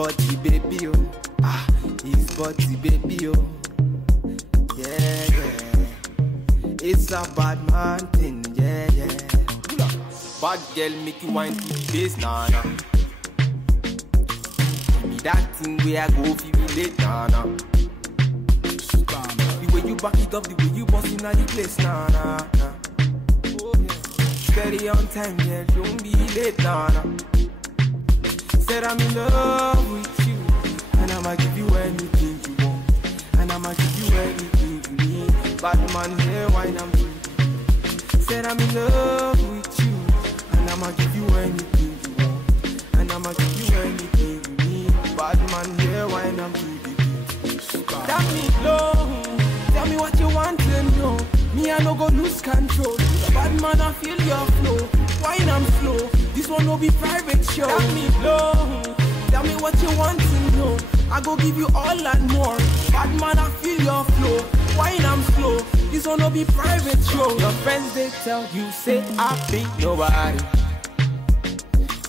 body, baby, oh. Ah, his body, baby, oh. Yeah, yeah. It's a bad man thing, yeah, yeah. Bad girl make you wine to the bass, nah, nah. Give me that thing where I go feel relate, nah, nah. The way you back it up, the way you bust in the place, nah, nah, nah. Steady on time, yeah, don't be late, nah, nah. Said I'm in love with you, and I'ma give you anything you want, and I'ma give you anything you need. Bad man here, wine I'm free. Said I'm in love with you, and I'ma give you anything you want, and I'ma give you anything you need. Bad man here, wine I'm free. Tell me low, tell me what you want to know. Me I no go lose control. Bad man I feel your flow. Wine I'm slow. This one no be private show. Tell me low, tell me what you want to know. I go give you all and more. Bad man I feel your flow. Wine I'm slow. This one no be private show. Your friends they tell you say I be nobody.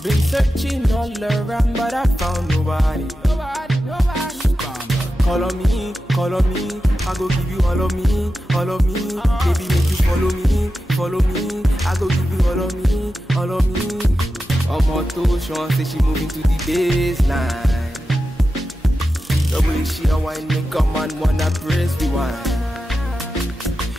Been searching all around but I found nobody. Nobody. Call on me, I go give you all of me, all of me. Baby, make you follow me, follow me. I go give you all of me, all of me. Omoto Sean say she moving to the baseline. The way she a wine make a man wanna praise the wine.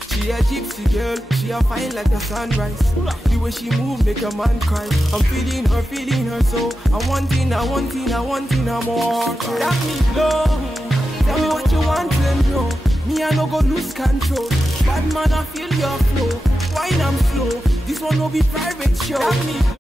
She a gypsy girl, she a fine like the sunrise. The way she move make a man cry. I'm feeling her so I'm wanting her more. Tell me low. Tell me what you want to know. Me I no go lose control. Bad man I feel your flow. Wine I'm slow. This one no be private show. Tell me